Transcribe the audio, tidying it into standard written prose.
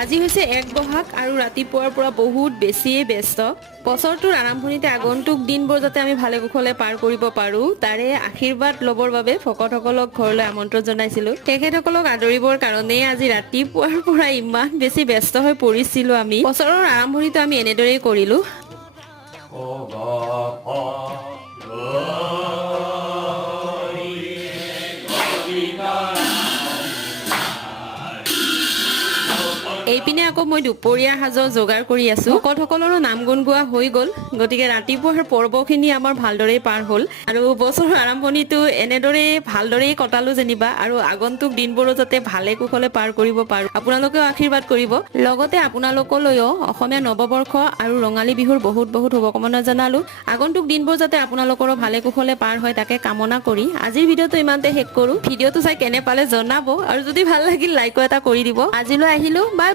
আজি হৈছে ১ বহাগ আৰু ৰাতিপুৱাৰ পৰা বহুত বেছিয়ে ব্যস্ত। বছৰটোৰ আৰম্ভণিতে আগন্তুক দিনবোৰ যাতে আমি ভালে কুশলে পাৰ কৰিব পাৰো তাৰে আশীৰ্বাদ ল'বৰ বাবে ভকতসকলক ঘৰলৈ আমন্ত্ৰণ জনাইছিলো। তেখেতসকলক আদৰিবৰ কাৰণে আজি ৰাতিপুৱাৰ পৰা ইমান বেছি ব্যস্ত হৈ পৰিছিলো আমি। বছৰৰ আৰম্ভণিটো আমি এনেদৰেই কৰিলো। এইপিনে আকৌ মই দুপৰীয়া সাজৰ যোগাৰ কৰি আছো। ভকতসকলৰো নাম গুণ গোৱা হৈ গ'ল, গতিকে ৰাতিপুৱাৰ পৰ্বখিনি আমাৰ ভালদৰে পাৰ হ'ল আৰু বছৰৰ আৰম্ভণিটো এনেদৰে ভালদৰেই কটালো যেনিবা আৰু আগন্তুক দিনবোৰো যাতে ভালে কুশলে পাৰ কৰিব পাৰো আপোনালোকেও আশীৰ্বাদ কৰিব। লগতে আপোনালোকলৈও অসমীয়া নৱবৰ্ষ আৰু ৰঙালী বিহুৰ বহুত বহুত শুভকামনা জনালো। আগন্তুক দিনবোৰ যাতে আপোনালোকৰো ভালে কুশলে পাৰ হয় তাকে কামনা কৰি আজিৰ ভিডিঅ'টো ইমানতে শেষ কৰো। ভিডিঅ'টো চাই কেনে পালে জনাব আৰু যদি ভাল লাগিল লাইক এটা কৰি দিব। আজিলৈ আহিলো, বাই।